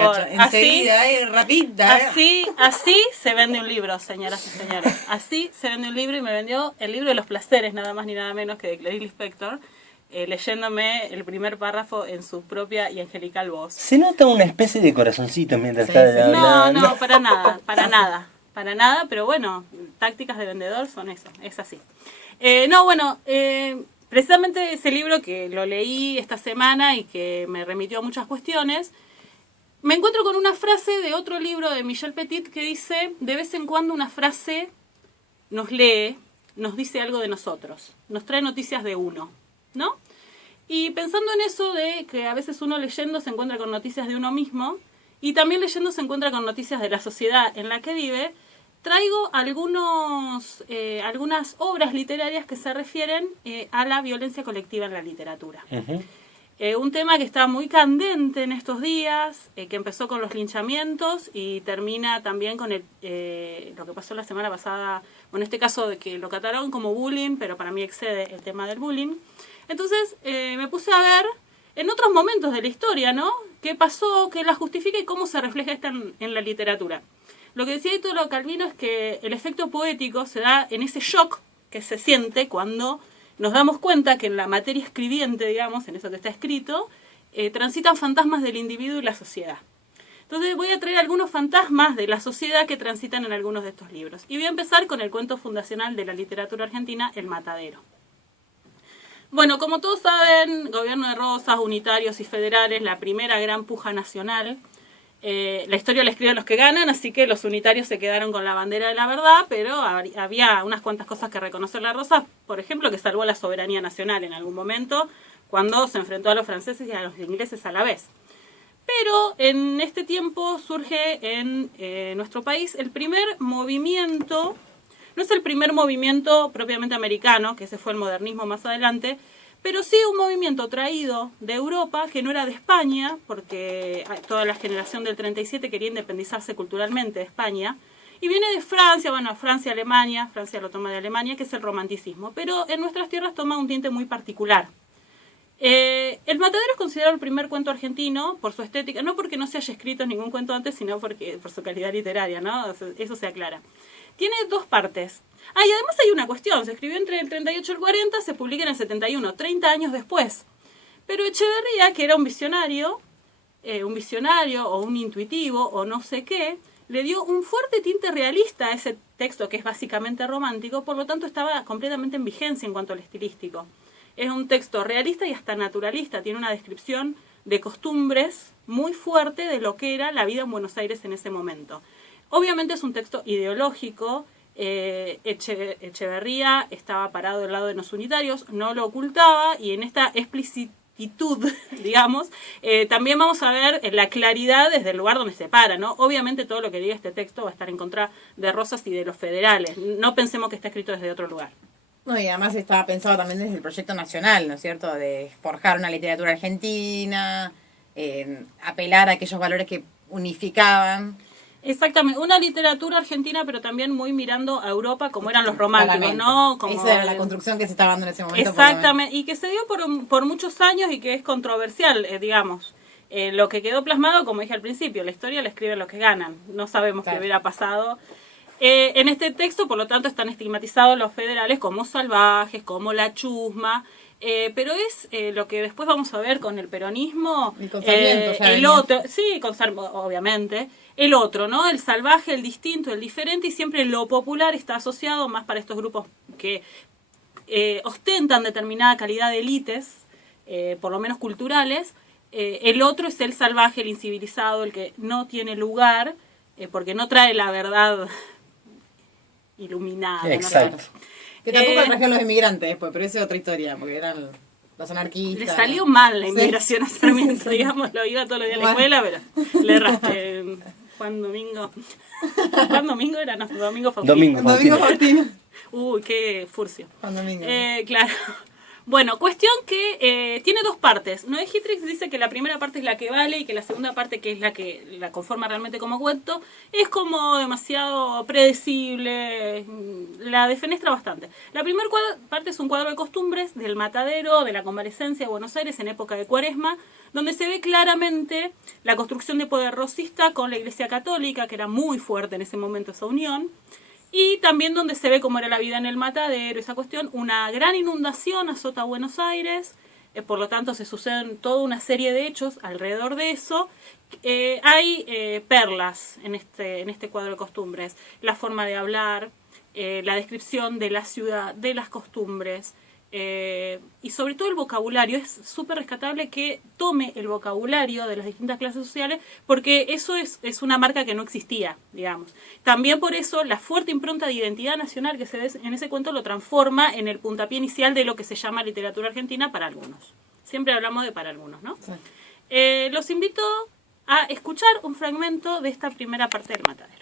favor. Enseguida, rapidita. Así se vende un libro, señoras y señores. Así se vende un libro, y me vendió el libro de los placeres, nada más ni nada menos que de Clarice Lispector, leyéndome el primer párrafo en su propia y angelical voz. Se nota una especie de corazoncito mientras está hablando. No, para nada, pero bueno, tácticas de vendedor son eso, es así. Precisamente ese libro que lo leí esta semana y que me remitió a muchas cuestiones, me encuentro con una frase de otro libro de Michel Petit que dice: de vez en cuando una frase nos lee, nos dice algo de nosotros, nos trae noticias de uno, ¿no? Y pensando en eso de que a veces uno leyendo se encuentra con noticias de uno mismo, y también leyendo se encuentra con noticias de la sociedad en la que vive, traigo algunas obras literarias que se refieren a la violencia colectiva en la literatura. Uh-huh. Un tema que está muy candente en estos días, que empezó con los linchamientos y termina también con lo que pasó la semana pasada, en este caso de que lo catalogan como bullying, pero para mí excede el tema del bullying. Entonces me puse a ver en otros momentos de la historia, ¿no? ¿Qué pasó? ¿Qué la justifica? Y cómo se refleja esta en la literatura. Lo que decía Italo Calvino es que el efecto poético se da en ese shock que se siente cuando nos damos cuenta que en la materia escribiente, digamos, en eso que está escrito, transitan fantasmas del individuo y la sociedad. Entonces voy a traer algunos fantasmas de la sociedad que transitan en algunos de estos libros. Y voy a empezar con el cuento fundacional de la literatura argentina, El Matadero. Bueno, como todos saben, gobierno de Rosas, unitarios y federales, la primera gran puja nacional. La historia la escriben los que ganan, así que los unitarios se quedaron con la bandera de la verdad, pero había unas cuantas cosas que reconocerle a Rosas, por ejemplo, que salvó la soberanía nacional en algún momento, cuando se enfrentó a los franceses y a los ingleses a la vez. Pero en este tiempo surge en nuestro país el primer movimiento, no es el primer movimiento propiamente americano, que ese fue el modernismo más adelante, pero sí un movimiento traído de Europa, que no era de España, porque toda la generación del 37 quería independizarse culturalmente de España, y viene de Francia, Francia-Alemania, Francia lo toma de Alemania, que es el romanticismo, pero en nuestras tierras toma un tinte muy particular. El Matadero es considerado el primer cuento argentino por su estética, no porque no se haya escrito ningún cuento antes, sino por su calidad literaria, ¿no? Eso se aclara. Tiene dos partes. Y además hay una cuestión, se escribió entre el 38 y el 40, se publica en el 71, 30 años después. Pero Echeverría, que era un visionario o un intuitivo o no sé qué, le dio un fuerte tinte realista a ese texto que es básicamente romántico, por lo tanto estaba completamente en vigencia en cuanto al estilístico. Es un texto realista y hasta naturalista, tiene una descripción de costumbres muy fuerte de lo que era la vida en Buenos Aires en ese momento. Obviamente es un texto ideológico. Echeverría estaba parado del lado de los unitarios, no lo ocultaba, y en esta explicitud, digamos, también vamos a ver la claridad desde el lugar donde se para, ¿no? Obviamente todo lo que diga este texto va a estar en contra de Rosas y de los federales, no pensemos que está escrito desde otro lugar. No, y además estaba pensado también desde el proyecto nacional, ¿no es cierto?, de forjar una literatura argentina, apelar a aquellos valores que unificaban. Exactamente, una literatura argentina, pero también muy mirando a Europa como eran los románticos, ¿no? Como esa era la construcción que se estaba dando en ese momento. Exactamente, y que se dio por muchos años y que es controversial, digamos. Lo que quedó plasmado, como dije al principio, la historia la escriben los que ganan, no sabemos qué hubiera pasado. En este texto, por lo tanto, están estigmatizados los federales como salvajes, como la chusma, pero es lo que después vamos a ver con el peronismo, el otro, sí, obviamente, el otro, ¿no? El salvaje, el distinto, el diferente, y siempre lo popular está asociado más para estos grupos que ostentan determinada calidad de élites, por lo menos culturales. El otro es el salvaje, el incivilizado, el que no tiene lugar, porque no trae la verdad iluminada. Exacto. ¿No? Que tampoco trajeron los inmigrantes después, pero esa es otra historia, porque eran los anarquistas. Le salió mal la inmigración a Sarmiento, digamos, lo iba todos los días a la escuela, pero le rasqué. Juan Domingo era, no, Domingo Faustino. Domingo Faustino. Uy, qué furcio. Juan Domingo. Claro. Bueno, cuestión que tiene dos partes. Noé Hitrix dice que la primera parte es la que vale y que la segunda parte, que es la que la conforma realmente como cuento, es como demasiado predecible, la defenestra bastante. La primera parte es un cuadro de costumbres del matadero, de la convalecencia de Buenos Aires en época de Cuaresma, donde se ve claramente la construcción de poder rosista con la Iglesia Católica, que era muy fuerte en ese momento esa unión. Y también donde se ve cómo era la vida en el matadero, esa cuestión, una gran inundación azota Buenos Aires, por lo tanto se suceden toda una serie de hechos alrededor de eso. Hay perlas en este cuadro de costumbres, la forma de hablar, la descripción de la ciudad, de las costumbres, y sobre todo el vocabulario. Es súper rescatable que tome el vocabulario de las distintas clases sociales, porque eso es una marca que no existía, digamos. También por eso la fuerte impronta de identidad nacional que se ve en ese cuento lo transforma en el puntapié inicial de lo que se llama literatura argentina para algunos. Siempre hablamos de para algunos, ¿no? Sí. Los invito a escuchar un fragmento de esta primera parte del matadero.